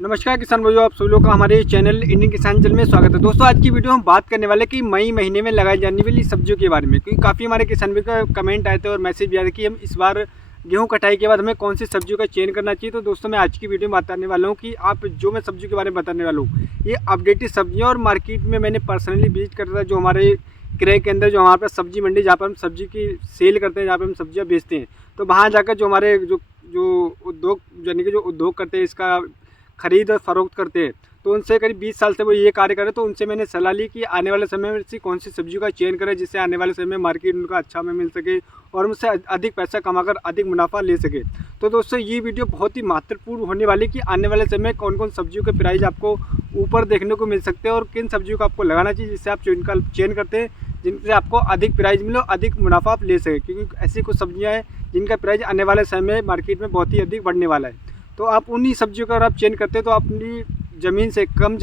नमस्कार किसान भाइयों, आप सभी लोग का हमारे चैनल इंडियन किसान चैनल में स्वागत है। दोस्तों आज की वीडियो हम बात करने वाले कि मई महीने में लगाई जाने वाली सब्जियों के बारे में, क्योंकि काफ़ी हमारे किसान भाई का कमेंट आए थे और मैसेज भी आया था कि हम इस बार गेहूं कटाई के बाद हमें कौन सी सब्जियों का चयन करना चाहिए। तो दोस्तों मैं आज की वीडियो में बताने वाला हूँ कि आप जो मैं सब्जियों के बारे में बताने वाला हूँ ये अपडेटेड सब्जियाँ और मार्केट में मैंने पर्सनली विजिट करता था, जो हमारे क्रय के अंदर जो हमारे पास सब्जी मंडी जहाँ पर हम सब्जी की सेल करते हैं, जहाँ पर हम सब्जियाँ बेचते हैं, तो वहाँ जाकर जो हमारे जो जो उद्योग यानी कि जो उद्योग करते हैं इसका खरीद और फरोख्त करते हैं, तो उनसे करीब 20 साल से वो ये कार्य करें। तो उनसे मैंने सलाह ली कि आने वाले समय में ऐसी कौन सी सब्जियों का चयन करें जिससे आने वाले समय में मार्केट उनका अच्छा में मिल सके और उनसे अधिक पैसा कमाकर अधिक मुनाफा ले सके। तो दोस्तों ये वीडियो बहुत ही महत्वपूर्ण होने वाली कि आने वाले समय में कौन कौन सब्जियों के प्राइस आपको ऊपर देखने को मिल सकते हैं और किन सब्जियों को आपको लगाना चाहिए जिससे आप चयन करते हैं जिनसे आपको अधिक प्राइस मिले और अधिक मुनाफा आप ले सकें, क्योंकि ऐसी कुछ सब्जियाँ हैं जिनका प्राइस आने वाले समय में मार्केट में बहुत ही अधिक बढ़ने वाला है। तो आप उन्हीं सब्जियों का अगर आप चयन करते हैं तो अपनी ज़मीन से कम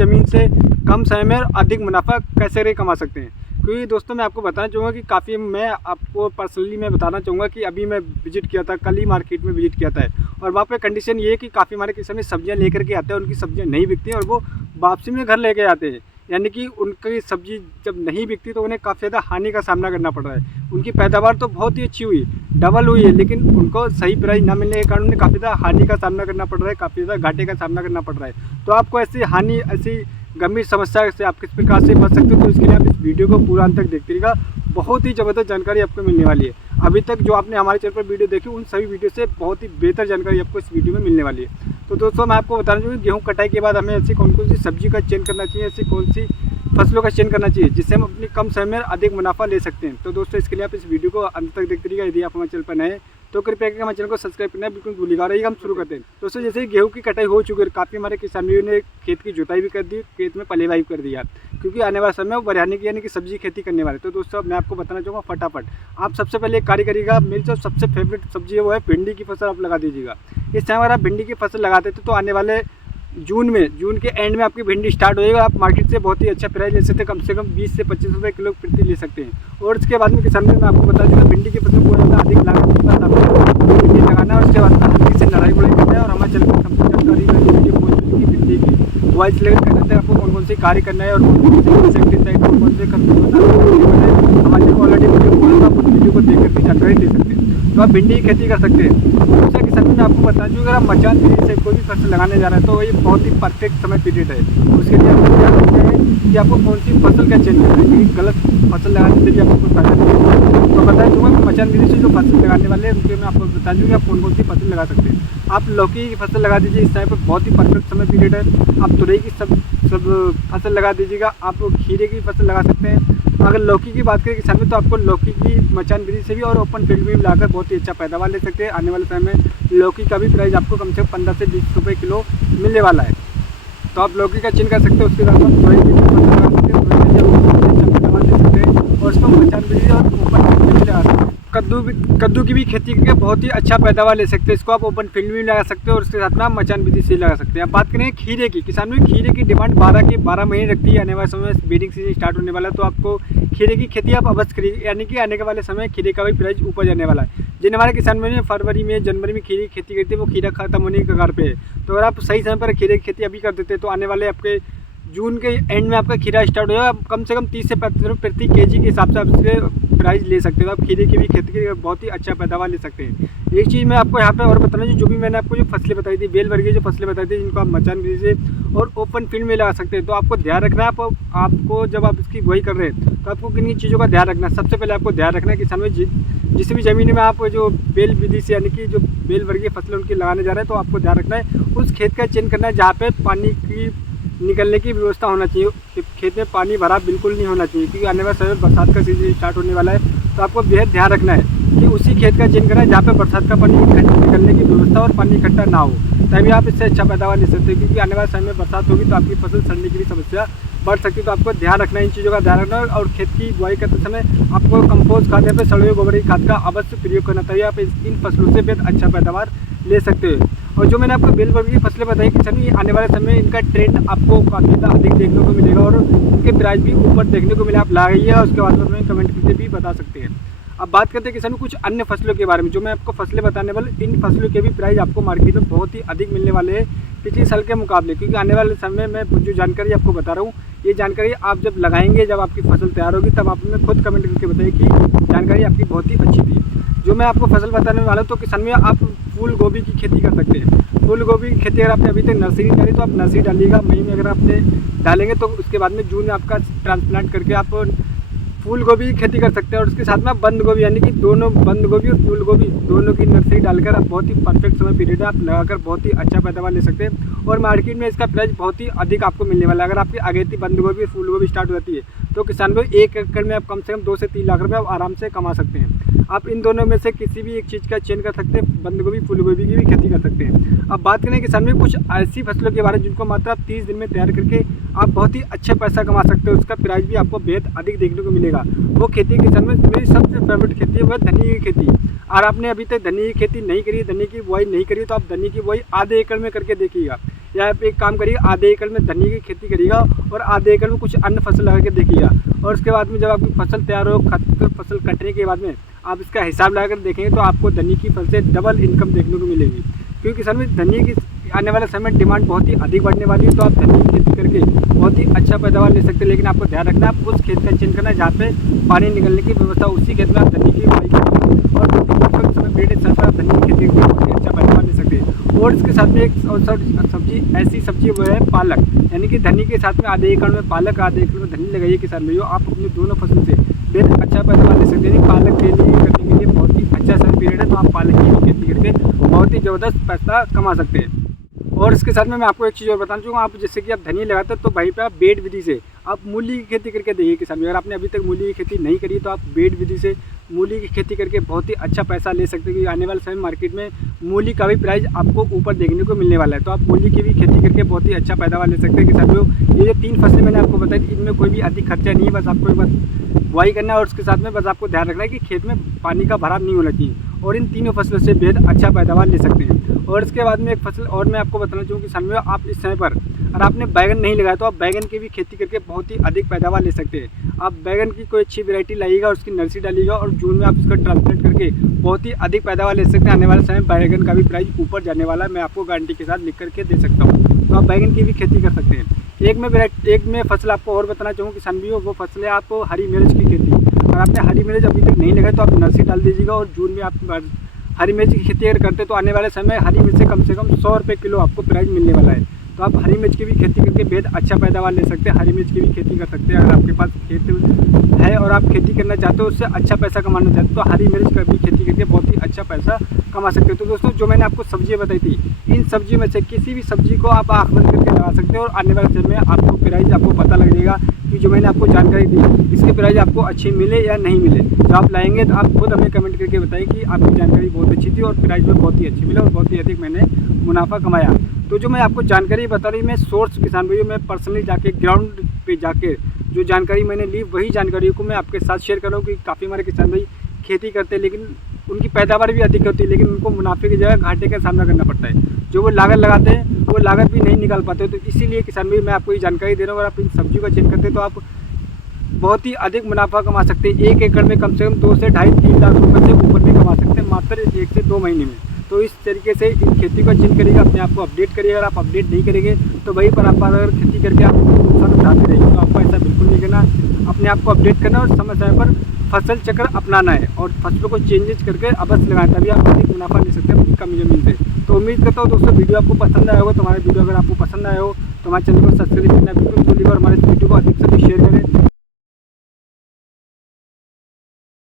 समय में अधिक मुनाफा कैसे कमा सकते हैं। क्योंकि दोस्तों मैं आपको बताना चाहूँगा कि काफ़ी मैं आपको पर्सनली मैं बताना चाहूँगा कि अभी मैं विजिट किया था, कल ही मार्केट में विजिट किया था और वहाँ पे कंडीशन ये है कि काफ़ी हमारे किसान सब्जियाँ लेकर के आते हैं, उनकी सब्जियाँ नहीं बिकती हैं और वो वापसी में घर लेके आते हैं, यानी कि उनकी सब्जी जब नहीं बिकती तो उन्हें काफ़ी ज़्यादा हानि का सामना करना पड़ रहा है। उनकी पैदावार तो बहुत ही अच्छी हुई, डबल हुई है, लेकिन उनको सही प्राइस ना मिलने के कारण उन्हें काफ़ी ज़्यादा हानि का सामना करना पड़ रहा है, काफ़ी ज़्यादा घाटे का सामना करना पड़ रहा है। तो आपको ऐसी गंभीर समस्या से आप किस प्रकार से बच सकते हो, तो इसके लिए आप इस वीडियो को पूरा अंत तक देखते रहिएगा। बहुत ही ज़बरदस्त जानकारी आपको मिलने वाली है। अभी तक जो आपने हमारे चैनल पर वीडियो देखी उन सभी वीडियो से बहुत ही बेहतर जानकारी आपको इस वीडियो में मिलने वाली है। तो दोस्तों मैं आपको बताना चाहूँगा गेहूँ कटाई के बाद हमें ऐसी कौन कौन सी सब्जी का चयन करना चाहिए, ऐसी कौन सी फसलों का चयन करना चाहिए जिससे हम अपनी कम समय में अधिक मुनाफा ले सकते हैं। तो दोस्तों इसके लिए आप इस वीडियो को अंत तक देखते रहिएगा। यदि आप हमारे चैनल पर नए हैं तो कृपया करके हमारे चैनल को सब्सक्राइब करना बिल्कुल भूलिएगा। रहिएगा, हम शुरू करते हैं। दोस्तों जैसे ही गेहूं की कटाई हो चुकी है, काफ़ी हमारे किसानों ने खेत की जुताई भी कर दी, खेत में पलेवाई भी कर दिया, क्योंकि आने वाले समय में बिरयानी की यानी कि सब्जी खेती करने वाले। तो दोस्तों अब मैं आपको बताना चाहूँगा फटाफट आप सबसे पहले एक कार्य करिएगा। मेरी जो सबसे फेवरेट सब्जी है वो है भिंडी की फसल आप लगा दीजिएगा। इस टाइम अगर आप भिंडी की फसल लगाते थे तो आने वाले जून के एंड में आपकी भिंडी स्टार्ट हो जाएगा। आप मार्केट से बहुत ही अच्छा प्राइस ले सकते हैं, कम से कम 20 से 25 रुपये किलो प्रति ले सकते हैं। और उसके बाद में किसान मैं आपको बता दूँगा भिंडी की फसल बहुत ज़्यादा अधिक लागत के बाद आपको भिंडी लगाना है और उसके बाद में हल्की से लड़ाई बड़ाई करना है। और हमारे चैनल पर सबसे जानकारी वीडियो पहुँच की भिंडी की वाइस लेवल करने तक आपको कौन कौन से कार्य करना है और कौन कौन से हमारे चैनल ऑलरेडी वीडियो बोला था, उस वीडियो को देख करके जानकारी ले सकते हैं। तो आप भिंडी की खेती कर सकते हैं। दूसरा किसान मैं आपको बता दूँ, अगर आप मचान विधि से कोई भी फसल लगाने जा रहे हैं तो ये बहुत ही परफेक्ट समय पीरियड है। उसके लिए आपको ध्यान रखना है कि आपको कौन सी फसल का चयन करना है, क्योंकि गलत फसल लगाने से भी आपको कोई फायदा नहीं होगा। तो बता दूँगा कि मचान विधि से जो फसल लगाने वाले हैं उनके मैं आपको बता दूँ कि आप कौन कौन सी फसल लगा सकते हैं। आप लौकी की फसल लगा दीजिए, इस टाइम पर बहुत ही परफेक्ट समय पीरियड है। आप तुरई की सब फसल लगा दीजिएगा। आप खीरे की फसल लगा सकते हैं। अगर लौकी की बात करें किसान में तो आपको लौकी की मचान विधि से भी और ओपन फील्ड में भी लाकर बहुत ही अच्छा पैदावार ले सकते हैं। आने वाले समय में लौकी का भी प्राइस आपको कम से कम 15 से 20 रुपये किलो मिलने वाला है। तो आप लौकी का चयन कर सकते हैं। उसके साथ आप तुरई की फसल लगा सकते हैं, अच्छा पैदावार ले सकते हैं और उसको मचान विधि और ओपन फील्ड में भी लगा सकते हैं। कद्दू की भी खेती करके बहुत ही अच्छा पैदावार ले सकते हैं। इसको आप ओपन फील्ड में भी लगा सकते हो और उसके साथ में आप मचान विधि से लगा सकते हैं। अब बात करें खीरे की, किसान में खीरे की डिमांड 12 महीने रखती है। आने वाले समय में ब्रीडिंग सीजन स्टार्ट होने वाला है, तो आपको खीरे की खेती आप अवश्य करिए, यानी कि आने के वाले समय खीरे का भी प्राइस ऊपर जाने वाला है। जिन हमारे किसान में फरवरी में जनवरी में खीरे की खेती करते हैं वो खीरा खत्म होने के कगार पे है। तो अगर आप सही समय पर खीरे की खेती अभी कर देते हैं तो आने वाले आपके जून के एंड में आपका खीरा स्टार्ट हो जाएगा। कम से कम 30 से 35 रुपये प्रति केजी के हिसाब से आप इसके प्राइस ले सकते हो। आप खीरे की भी खेती के बहुत ही अच्छा पैदावार ले सकते हैं। एक चीज़ मैं आपको यहाँ पे और बताना जो भी मैंने आपको जो फसलें बताई थी, बेल वर्गीय जो फसलें बताई थी जिनको आप मचान विधि से और ओपन फील्ड में लगा सकते हैं, तो आपको ध्यान रखना है आपको जब आप इसकी बुआई कर रहे हैं तो आपको किन चीज़ों का ध्यान रखना है। सबसे पहले आपको ध्यान रखना है किसान में जिस भी ज़मीन में आप जो बेल विधि से यानी कि जो बेल वर्गीय फसलें उनकी लगाने जा रहे हैं तो आपको ध्यान रखना है उस खेत का चयन करना है जहाँ पे पानी की निकलने की व्यवस्था होना चाहिए। खेत में पानी भरा बिल्कुल नहीं होना चाहिए, क्योंकि आने वाले समय बरसात का सीजन स्टार्ट होने वाला है। तो आपको बेहद ध्यान रखना है कि उसी खेत का चयन करना है जहाँ पे बरसात का पानी निकलने की व्यवस्था और पानी इकट्ठा ना हो, तभी आप इससे अच्छा पैदावार ले सकते हैं। क्योंकि आने वाले समय में बरसात होगी तो आपकी फसल सड़ने की भी समस्या बढ़ सकती है। तो आपको ध्यान रखना है, इन चीज़ों का ध्यान रखना है। और खेत की बुआई करते समय आपको कंपोस्ट खाद या फिर सड़े हुए गोबर की खाद का अवश्य प्रयोग करना चाहिए। आप इन फसलों से बेहद अच्छा पैदावार ले सकते हैं। और जो मैंने आपको बेल वर्ग की फसलें बताई किसान, ये आने वाले समय इनका ट्रेंड आपको काफ़ी ज़्यादा अधिक देखने को मिलेगा और इनके प्राइस भी ऊपर देखने को मिले। आप लगाइए और उसके बाद में कमेंट करके भी बता सकते हैं। अब बात करते हैं किसानों कुछ अन्य फसलों के बारे में। जो मैं आपको फसलें बताने वाला हूँ, इन फसलों के भी प्राइस आपको मार्केट में बहुत ही अधिक मिलने वाले हैं पिछले साल के मुकाबले, क्योंकि आने वाले समय में जो जानकारी आपको बता रहा हूँ, ये जानकारी आप जब लगाएंगे, जब आपकी फसल तैयार होगी, तब आप हमें खुद कमेंट करके बताइए कि जानकारी आपकी बहुत ही अच्छी थी। जो मैं आपको फसल बताने वाला हूँ, तो किसान में आप फूल गोभी की खेती कर सकते हैं। फूल गोभी की खेती अगर आपने अभी तक नर्सरी डाली तो आप नर्सरी डालिएगा। मई में अगर आपने डालेंगे तो उसके बाद में जून में आपका ट्रांसप्लांट करके आप फूल गोभी की खेती कर सकते हैं। और उसके साथ में बंद गोभी, यानी कि दोनों बंद गोभी और फूल गोभी दोनों की नर्सरी डालकर आप बहुत ही परफेक्ट समय पीरियड है, आप लगाकर बहुत ही अच्छा पैदावार ले सकते हैं। और मार्केट में इसका प्राइस बहुत ही अधिक आपको मिलने वाला है। अगर आपकी अगेती बंद गोभी और फूल गोभी स्टार्ट हो जाती है तो किसान भाई 1 एकड़ में आप कम से कम 2 से 3 लाख रुपये आप आराम से कमा सकते हैं। आप इन दोनों में से किसी भी एक चीज़ का चयन कर सकते हैं, बंद गोभी फूल गोभी की भी खेती कर सकते हैं। अब बात करें किसान में कुछ ऐसी फसलों के बारे में जिनको मात्र आप 30 दिन में तैयार करके आप बहुत ही अच्छा पैसा कमा सकते हो, उसका प्राइस भी आपको बेहद अधिक देखने को मिलेगा। वो खेती किसान में मेरी सबसे फेवरेट खेती है, वह धनिया की खेती। और आपने अभी तक धनिया की खेती नहीं करी, धनिया की बुआई नहीं करी, तो आप धनिया की बुआई आधे एकड़ में करके देखिएगा। या आप एक काम करिए, आधे एकड़ में धनिया की खेती करिएगा और आधे एकड़ में कुछ अन्य फसल लगा के देखिएगा। और उसके बाद में जब आपकी फसल तैयार हो, फसल कटने के बाद में आप इसका हिसाब लगाकर देखेंगे तो आपको धनिया की फसल से डबल इनकम देखने को मिलेगी। क्योंकि किसान में धनिया की आने वाले समय में डिमांड बहुत ही अधिक बढ़ने वाली है, तो आप धनिया की खेती करके बहुत ही अच्छा पैदावार ले सकते हैं। लेकिन आपको ध्यान रखना है, आप उस खेत का चयन करना है जहाँ पे पानी निकलने की व्यवस्था, उसी खेत में आप धनिया की बुआई करेंगे और परफेक्ट समय पीरियड समय पर आप धनिया की खेती करके बहुत ही अच्छा पैदावार ले सकते हैं। और इसके साथ में एक और सब्जी, ऐसी सब्जी वो है पालक, यानी कि धनिया के साथ में आधे एकड़ में पालक, आधे एकड़ में धनिया लगाइए किसान भाइयों। आप अपने दोनों फसल से बेहद अच्छा पैदावार ले सकते हैं। पालक के लिए करने के लिए बहुत ही अच्छा समय पीरियड है, तो आप पालक की खेती करके बहुत ही ज़बरदस्त पैसा कमा सकते हैं। और इसके साथ में मैं आपको एक चीज़ और बताना चाहूँगा, आप जैसे कि आप धनिया लगाते हैं तो वहीं पे आप बेड विधि से आप मूली की खेती करके देखिए किसान भाई। अगर आपने अभी तक मूली की खेती नहीं करी तो आप बेड विधि से मूली की खेती करके बहुत ही अच्छा पैसा ले सकते हैं। क्योंकि आने वाले समय मार्केट में मूली का भी प्राइस आपको ऊपर देखने को मिलने वाला है, तो आप मूली की भी खेती करके बहुत ही अच्छा पैदावार ले सकते हैं किसान भाई। ये जो 3 फसलें मैंने आपको बताई, इनमें कोई भी अधिक खर्चा नहीं है, बस आपको बस बुआई करना है। और उसके साथ में बस आपको ध्यान रखना है कि खेत में पानी का भराव नहीं होना चाहिए, और इन तीनों फसलों से बेहद अच्छा पैदावार ले सकते हैं। और इसके बाद में एक फसल और मैं आपको बताना चाहूँगा किसान भाई, आप इस समय पर अगर आपने बैगन नहीं लगाया तो आप बैगन की भी खेती करके बहुत ही अधिक पैदावार ले सकते हैं। आप बैगन की कोई अच्छी वैरायटी लाइएगा, उसकी नर्सरी डालिएगा और जून में आप उसका ट्रांसप्लांट करके बहुत ही अधिक पैदावार ले सकते हैं। आने वाले समय बैगन का भी प्राइस ऊपर जाने वाला है, मैं आपको गारंटी के साथ लिख करके दे सकता हूँ। तो आप बैगन की भी खेती कर सकते हैं। एक में फसल आपको और बताना चाहूँगा किसान भाइयों, वो फसल है आप हरी मिर्च की खेती। अगर आपने हरी मिर्च अभी तक नहीं लगाई तो आप नर्सरी डाल दीजिएगा, और जून में आप हरी मिर्च की खेती अगर करते तो आने वाले समय हरी मिर्च से कम 100 रुपये किलो आपको प्राइस मिलने वाला है। तो आप हरी मिर्च की भी खेती करके बेहद अच्छा पैदावार ले सकते हैं। हरी मिर्च की भी खेती कर सकते हैं। अगर आपके पास खेत है और आप खेती करना चाहते हो, उससे अच्छा पैसा कमाना चाहते हो, तो हरी मिर्च का भी खेती करके बहुत ही अच्छा पैसा कमा सकते हो। तो दोस्तों, जो मैंने आपको सब्जियाँ बताई थी, इन सब्जी में से किसी भी सब्जी को आप आँख बंद करके लगा सकते हो और आने वाले समय में आपको प्राइस आपको पता लग जाएगा कि जो मैंने आपको जानकारी दी इसके प्राइस आपको अच्छी मिले या नहीं मिले। जो आप लाएंगे तो आप खुद हमें कमेंट करके बताइए कि आपकी जानकारी बहुत अच्छी थी और प्राइस में बहुत ही अच्छी मिला और बहुत ही अधिक मैंने मुनाफा कमाया। तो जो मैं आपको जानकारी बता रही, मैं सोर्स किसान भाइयों में पर्सनली जाके ग्राउंड पे जाके जो जानकारी मैंने ली, वही जानकारी को मैं आपके साथ शेयर कर रहा हूँ। कि काफ़ी हमारे किसान भाई खेती करते हैं, लेकिन उनकी पैदावार भी अधिक होती है, लेकिन उनको मुनाफे की जगह घाटे का सामना करना पड़ता है। जो वो लागत लगाते हैं वो लागत भी नहीं निकाल पाते। तो इसीलिए किसान भाई मैं आपको ये जानकारी दे रहा हूँ, अगर आप इन सब्जियों का चयन करते हैं तो आप बहुत ही अधिक मुनाफा कमा सकते हैं। 1 एकड़ में कम से कम 2 से 2.5-3 लाख रुपये से ऊपर भी कमा सकते हैं मात्र 1 से 2 महीने में। तो इस तरीके से इन खेती का चयन करिएगा, अपने आप को अपडेट करिएगा। अगर आप अपडेट नहीं करेंगे तो वहीं पर आप अगर खेती करके आप नुकसान उठाते रहेंगे, तो आपको ऐसा बिल्कुल नहीं करना। अपने आप को अपडेट करना और समय समय पर फसल चक्र अपनाना है और फसलों को चेंजेस करके अवश्य लगाना, तभी आप अधिक मुनाफा ले सकते हैं अपनी कम ज़मीन से। तो उम्मीद करता हूँ दोस्तों वीडियो आपको पसंद आया होगा। तो हमारा वीडियो अगर आपको पसंद आया हो तो हमारे चैनल को सब्सक्राइब करना बिल्कुल भूलिएगा और हमारे वीडियो को अधिक से अधिक शेयर करें।